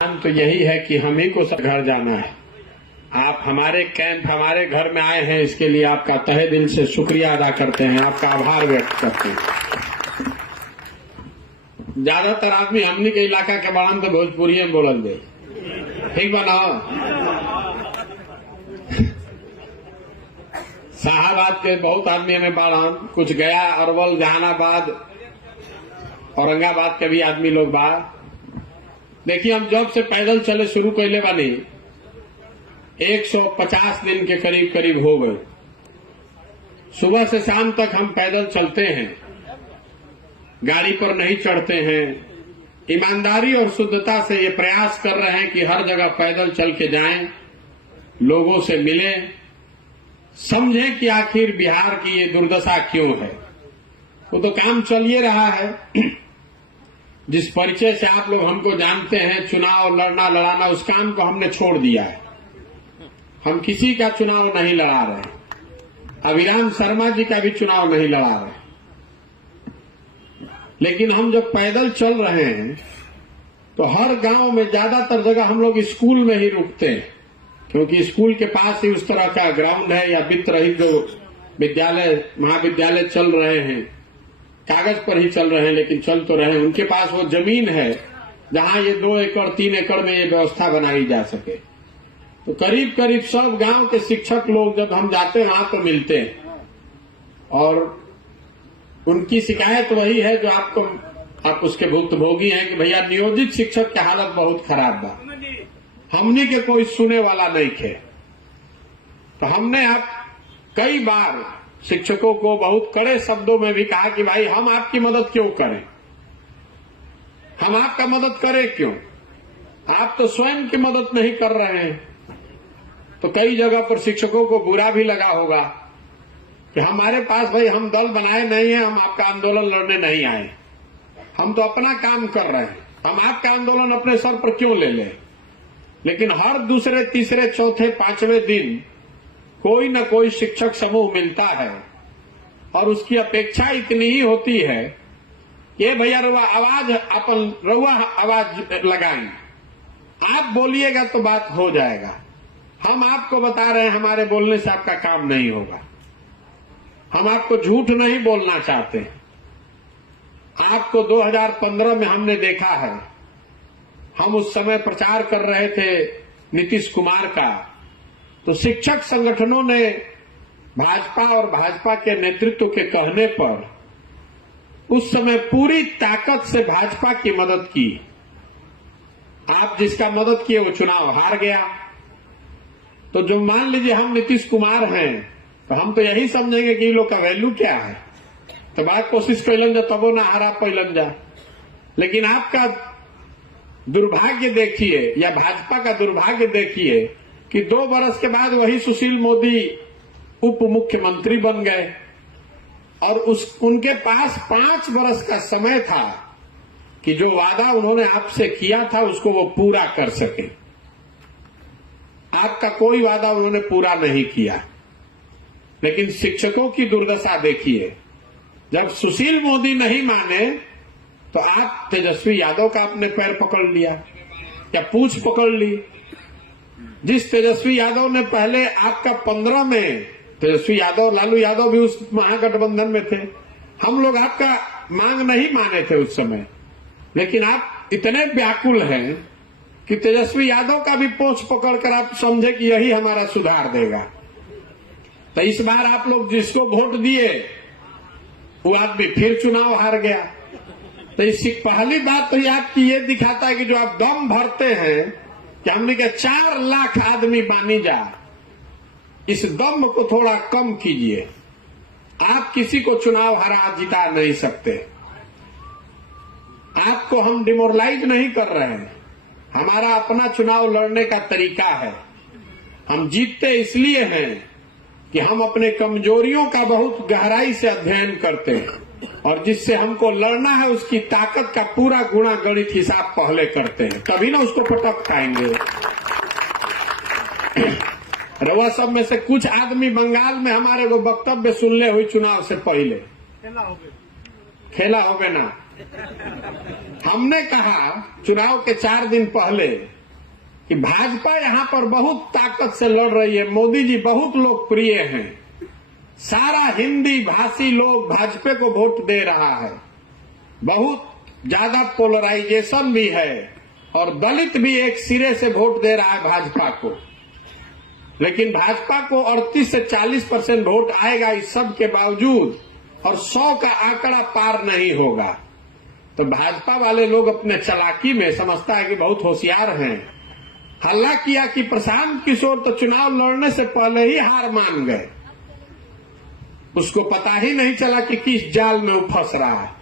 तो यही है कि हम ही को घर जाना है। आप हमारे कैंप हमारे घर में आए हैं, इसके लिए आपका तहे दिल से शुक्रिया अदा करते हैं, आपका आभार व्यक्त करते हैं। ज्यादातर आदमी हमनी के इलाका के बाड़न तो भोजपुरी में बोलल दे, ठीक बनाओ। शाहाबाद के बहुत आदमी हमें बाड़न, कुछ गया, अरवल, जहानाबाद, औरंगाबाद के भी आदमी लोग बा। देखिए, हम जब से पैदल चले शुरू कैले बानी 150 दिन के करीब करीब हो गए। सुबह से शाम तक हम पैदल चलते हैं, गाड़ी पर नहीं चढ़ते हैं। ईमानदारी और शुद्धता से ये प्रयास कर रहे हैं कि हर जगह पैदल चल के जाएं, लोगों से मिलें, समझें कि आखिर बिहार की ये दुर्दशा क्यों है। वो तो काम चलिए रहा है। जिस परिचय से आप लोग हमको जानते हैं, चुनाव लड़ना लड़ाना, उस काम को हमने छोड़ दिया है। हम किसी का चुनाव नहीं लड़ा रहे, अभिराम शर्मा जी का भी चुनाव नहीं लड़ा रहे। लेकिन हम जब पैदल चल रहे हैं तो हर गांव में ज्यादातर जगह हम लोग स्कूल में ही रुकते हैं, क्योंकि स्कूल के पास ही उस तरह का ग्राउंड है, या वित्त रहित जो विद्यालय महाविद्यालय चल रहे हैं, कागज पर ही चल रहे हैं लेकिन चल तो रहे हैं, उनके पास वो जमीन है जहां ये 2 एकड़ 3 एकड़ में ये व्यवस्था बनाई जा सके। तो करीब करीब सब गांव के शिक्षक लोग जब हम जाते हैं वहां तो मिलते हैं, और उनकी शिकायत वही है जो आप उसके भुक्तभोगी हैं कि भैया नियोजित शिक्षक की हालत बहुत खराब बा, हमने के कोई सुने वाला नहीं थे। तो हमने आप कई बार शिक्षकों को बहुत कड़े शब्दों में भी कहा कि भाई हम आपकी मदद क्यों करें, हम आपका मदद करें क्यों, आप तो स्वयं की मदद नहीं कर रहे हैं। तो कई जगह पर शिक्षकों को बुरा भी लगा होगा कि हमारे पास भाई हम दल बनाए नहीं है, हम आपका आंदोलन लड़ने नहीं आए, हम तो अपना काम कर रहे हैं, हम आपका आंदोलन अपने सर पर क्यों ले लें। लेकिन हर दूसरे तीसरे चौथे 5वें दिन कोई न कोई शिक्षक समूह मिलता है और उसकी अपेक्षा इतनी ही होती है कि भैया रउआ आवाज लगाएं, आप बोलिएगा तो बात हो जाएगा। हम आपको बता रहे हैं हमारे बोलने से आपका काम नहीं होगा, हम आपको झूठ नहीं बोलना चाहते। आपको 2015 में हमने देखा है, हम उस समय प्रचार कर रहे थे नीतीश कुमार का, तो शिक्षक संगठनों ने भाजपा और भाजपा के नेतृत्व के कहने पर उस समय पूरी ताकत से भाजपा की मदद की। आप जिसका मदद किए वो चुनाव हार गया। तो जो मान लीजिए हम नीतीश कुमार हैं तो हम तो यही समझेंगे कि इन लोग का वैल्यू क्या है, तो बात कोशिश कैलन जा तबो ना हारा पैलन जा। लेकिन आपका दुर्भाग्य देखिए, या भाजपा का दुर्भाग्य देखिए कि 2 बरस के बाद वही सुशील मोदी उप मुख्यमंत्री बन गए, और उनके पास 5 बरस का समय था कि जो वादा उन्होंने आपसे किया था उसको वो पूरा कर सके। आपका कोई वादा उन्होंने पूरा नहीं किया। लेकिन शिक्षकों की दुर्दशा देखिए, जब सुशील मोदी नहीं माने तो आप तेजस्वी यादव का अपने पैर पकड़ लिया या पूंछ पकड़ ली। जिस तेजस्वी यादव ने पहले आपका 15 में, तेजस्वी यादव, लालू यादव भी उस महागठबंधन में थे, हम लोग आपका मांग नहीं माने थे उस समय, लेकिन आप इतने व्याकुल हैं कि तेजस्वी यादव का भी पूंछ पकड़कर आप समझे कि यही हमारा सुधार देगा। तो इस बार आप लोग जिसको वोट दिए वो आदमी फिर चुनाव हार गया। तो इसकी पहली बात तो आपकी ये दिखाता है कि जो आप दम भरते हैं कि हमने के 4 लाख आदमी बानी जा, इस दम को थोड़ा कम कीजिए। आप किसी को चुनाव हरा जिता नहीं सकते। आपको हम डिमोरलाइज नहीं कर रहे हैं, हमारा अपना चुनाव लड़ने का तरीका है। हम जीतते इसलिए हैं कि हम अपने कमजोरियों का बहुत गहराई से अध्ययन करते हैं, और जिससे हमको लड़ना है उसकी ताकत का पूरा गुणा गणित हिसाब पहले करते हैं, तभी ना उसको पटक पाएंगे। रवा सब में से कुछ आदमी बंगाल में हमारे को वक्तव्य सुनले हुई चुनाव से पहले खेला हो गए ना, हमने कहा चुनाव के 4 दिन पहले कि भाजपा यहां पर बहुत ताकत से लड़ रही है, मोदी जी बहुत लोकप्रिय हैं, सारा हिंदी भाषी लोग भाजपा को वोट दे रहा है, बहुत ज्यादा पोलराइजेशन भी है और दलित भी एक सिरे से वोट दे रहा है भाजपा को। लेकिन भाजपा को 38 से 40% वोट आएगा इस सब के बावजूद, और 100 का आंकड़ा पार नहीं होगा। तो भाजपा वाले लोग अपने चालाकी में समझता है कि बहुत होशियार हैं, हल्ला किया कि प्रशांत किशोर तो चुनाव लड़ने से पहले ही हार मान गए, उसको पता ही नहीं चला कि किस जाल में वो फंस रहा है।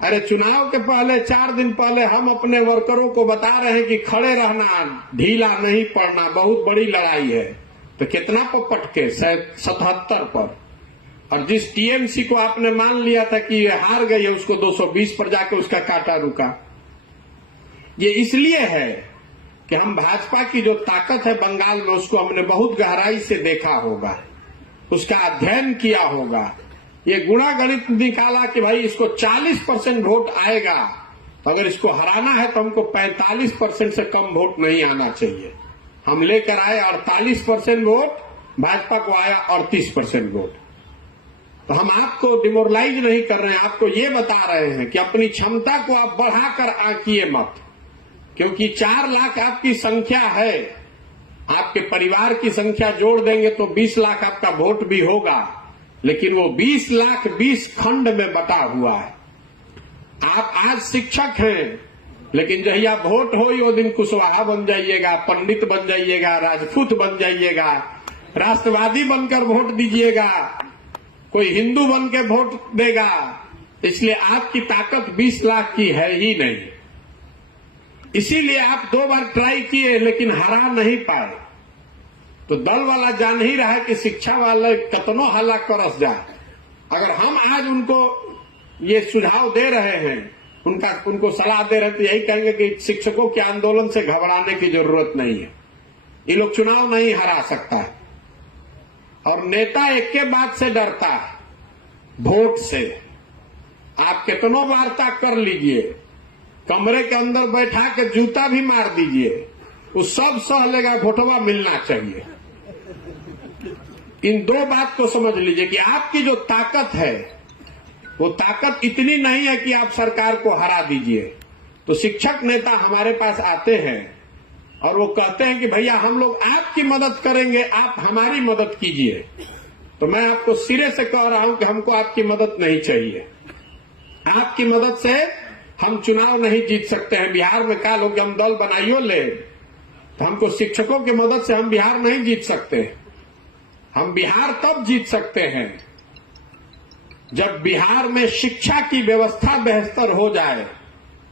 अरे चुनाव के पहले 4 दिन पहले हम अपने वर्करों को बता रहे हैं कि खड़े रहना, ढीला नहीं पड़ना, बहुत बड़ी लड़ाई है। तो कितना पर पटके? 77 पर। और जिस टीएमसी को आपने मान लिया था कि ये हार गई है, उसको 220 पर जाकर उसका काटा रुका। ये इसलिए है कि हम भाजपा की जो ताकत है बंगाल में, उसको हमने बहुत गहराई से देखा होगा, उसका अध्ययन किया होगा। ये गुणा गणित निकाला कि भाई इसको 40% वोट आएगा, तो अगर इसको हराना है तो हमको 45% से कम वोट नहीं आना चाहिए। हम लेकर आए 48% वोट, भाजपा को आया 38% वोट। तो हम आपको डिमोरलाइज नहीं कर रहे हैं, आपको ये बता रहे हैं कि अपनी क्षमता को आप बढ़ाकर आंकिए मत, क्योंकि 4 लाख आपकी संख्या है, आपके परिवार की संख्या जोड़ देंगे तो 20 लाख आपका वोट भी होगा, लेकिन वो 20 लाख 20 खंड में बटा हुआ है। आप आज शिक्षक हैं, लेकिन जहिया वोट हो वो दिन कुशवाहा बन जाइएगा, पंडित बन जाइएगा, राजपूत बन जाइएगा, राष्ट्रवादी बनकर वोट दीजिएगा, कोई हिंदू बन के वोट देगा। इसलिए आपकी ताकत 20 लाख की है ही नहीं। इसीलिए आप 2 बार ट्राई किए लेकिन हरा नहीं पाए। तो दल वाला जान ही रहा है कि शिक्षा वाले कतनो हल्ला करस जाए। अगर हम आज उनको ये सुझाव दे रहे हैं, उनको सलाह दे रहे हैं, तो यही कहेंगे कि शिक्षकों के आंदोलन से घबराने की जरूरत नहीं है, ये लोग चुनाव नहीं हरा सकता है। और नेता एक के बात से डरता है, वोट से। आप कितनों वार्ता कर लीजिए, कमरे के अंदर बैठा के जूता भी मार दीजिए, वो सब सह लेगा, वोटवा मिलना चाहिए। इन 2 बात को समझ लीजिए कि आपकी जो ताकत है वो ताकत इतनी नहीं है कि आप सरकार को हरा दीजिए। तो शिक्षक नेता हमारे पास आते हैं और वो कहते हैं कि भैया हम लोग आपकी मदद करेंगे, आप हमारी मदद कीजिए। तो मैं आपको सिरे से कह रहा हूं कि हमको आपकी मदद नहीं चाहिए। आपकी मदद से हम चुनाव नहीं जीत सकते हैं। बिहार में क्या लोग हम दल बनाइयो ले, तो हमको शिक्षकों की मदद से हम बिहार नहीं जीत सकते। हम बिहार तब जीत सकते हैं जब बिहार में शिक्षा की व्यवस्था बेहतर हो जाए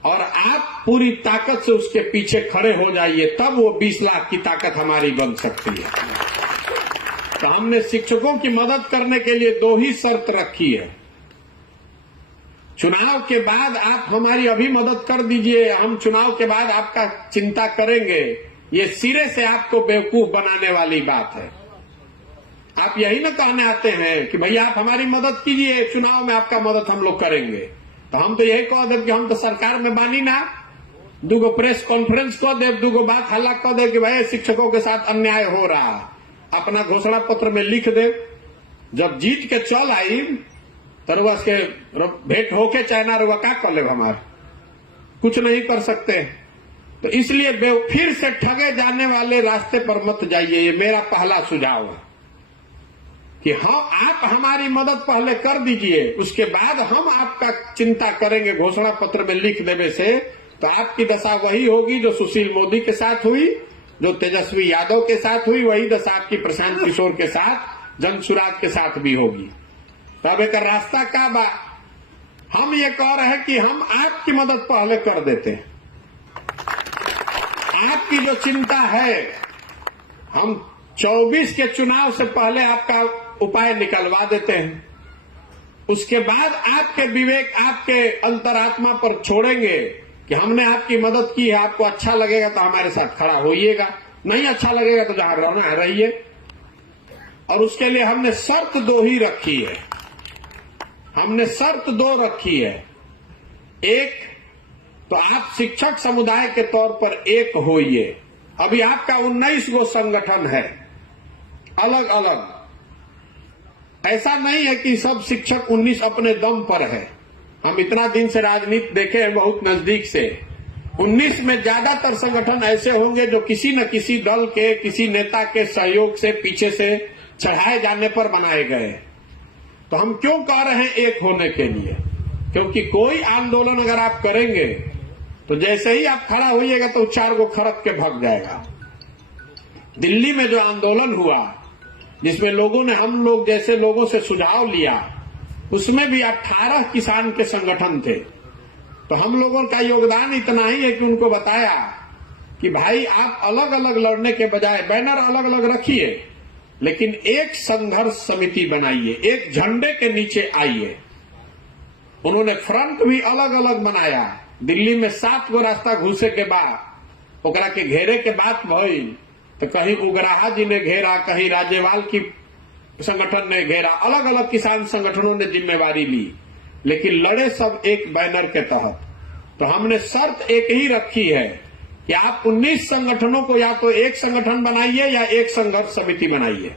और आप पूरी ताकत से उसके पीछे खड़े हो जाइए, तब वो 20 लाख की ताकत हमारी बन सकती है। तो हमने शिक्षकों की मदद करने के लिए 2 ही शर्त रखी है। चुनाव के बाद आप हमारी अभी मदद कर दीजिए, हम चुनाव के बाद आपका चिंता करेंगे। ये सिरे से आपको बेवकूफ बनाने वाली बात है। आप यही ना कहने आते हैं कि भैया आप हमारी मदद कीजिए, चुनाव में आपका मदद हम लोग करेंगे। तो हम तो यही कह दे कि हम तो सरकार में बानी ना, 2 प्रेस कॉन्फ्रेंस कह दे, 2 बात हल्ला कह दे कि भाई शिक्षकों के साथ अन्याय हो रहा, अपना घोषणा पत्र में लिख दे। जब जीत के चल आई तरुआ के भेंट होके चाइना रुआ का कर ले, हमारे कुछ नहीं कर सकते। तो इसलिए फिर से ठगे जाने वाले रास्ते पर मत जाइए। ये मेरा पहला सुझाव है कि आप हमारी मदद पहले कर दीजिए, उसके बाद हम आपका चिंता करेंगे। घोषणा पत्र में लिख देने से तो आपकी दशा वही होगी जो सुशील मोदी के साथ हुई, जो तेजस्वी यादव के साथ हुई, वही दशा आपकी प्रशांत किशोर के साथ, जनसुराज के साथ भी होगी। तब एक रास्ता क्या बा? हम ये कह रहे हैं कि हम आपकी मदद पहले कर देते हैं। आपकी जो चिंता है, हम 24 के चुनाव से पहले आपका उपाय निकलवा देते हैं। उसके बाद आपके विवेक, आपके अंतरात्मा पर छोड़ेंगे कि हमने आपकी मदद की है, आपको अच्छा लगेगा तो हमारे साथ खड़ा होइएगा, नहीं अच्छा लगेगा तो जहां रहना है रहिए। और उसके लिए हमने शर्त 2 ही रखी है। हमने शर्त 2 रखी है एक तो आप शिक्षक समुदाय के तौर पर एक होइए। अभी आपका 19 गो संगठन है अलग अलग, ऐसा नहीं है कि सब शिक्षक 19 अपने दम पर है। हम इतना दिन से राजनीति देखे हैं बहुत नजदीक से। 19 में ज्यादातर संगठन ऐसे होंगे जो किसी न किसी दल के, किसी नेता के सहयोग से, पीछे से चढ़ाए जाने पर बनाए गए। तो हम क्यों कह रहे हैं एक होने के लिए? क्योंकि कोई आंदोलन अगर आप करेंगे तो जैसे ही आप खड़ा होइएगा तो 4 गो खड़क के भाग जाएगा। दिल्ली में जो आंदोलन हुआ, जिसमें लोगों ने, हम लोग जैसे लोगों से सुझाव लिया, उसमें भी 18 किसान के संगठन थे। तो हम लोगों का योगदान इतना ही है कि उनको बताया कि भाई आप अलग अलग लड़ने के बजाय बैनर अलग अलग रखिए, लेकिन एक संघर्ष समिति बनाइए, एक झंडे के नीचे आइए। उन्होंने फ्रंट भी अलग अलग बनाया। दिल्ली में 7 गो रास्ता घुसे के बाद ओकरा के घेरे के बात भई तो कहीं उग्राहा जी ने घेरा, कहीं राज्यपाल की संगठन ने घेरा, अलग अलग किसान संगठनों ने जिम्मेवारी ली, लेकिन लड़े सब एक बैनर के तहत। तो हमने शर्त एक ही रखी है कि आप 19 संगठनों को या तो एक संगठन बनाइए या एक संघर्ष समिति बनाइए।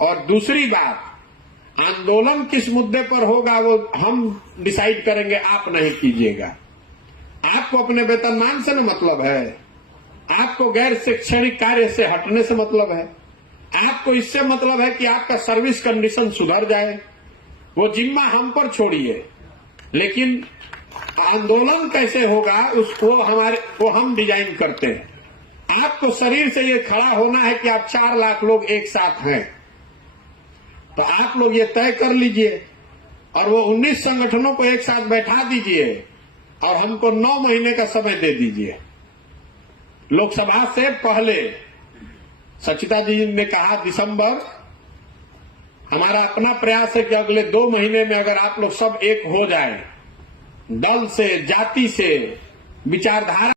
और दूसरी बात, आंदोलन किस मुद्दे पर होगा वो हम डिसाइड करेंगे, आप नहीं कीजिएगा। आपको अपने वेतनमान से न मतलब है, आपको गैर शैक्षणिक कार्य से हटने से मतलब है, आपको इससे मतलब है कि आपका सर्विस कंडीशन सुधर जाए। वो जिम्मा हम पर छोड़िए, लेकिन आंदोलन कैसे होगा वो हम डिजाइन करते हैं। आपको शरीर से ये खड़ा होना है कि आप 4 लाख लोग एक साथ हैं, तो आप लोग ये तय कर लीजिए और वो 19 संगठनों को एक साथ बैठा दीजिए और हमको 9 महीने का समय दे दीजिए। लोकसभा से पहले सचिता जी ने कहा दिसंबर, हमारा अपना प्रयास है कि अगले 2 महीने में अगर आप लोग सब एक हो जाए, दल से, जाति से, विचारधारा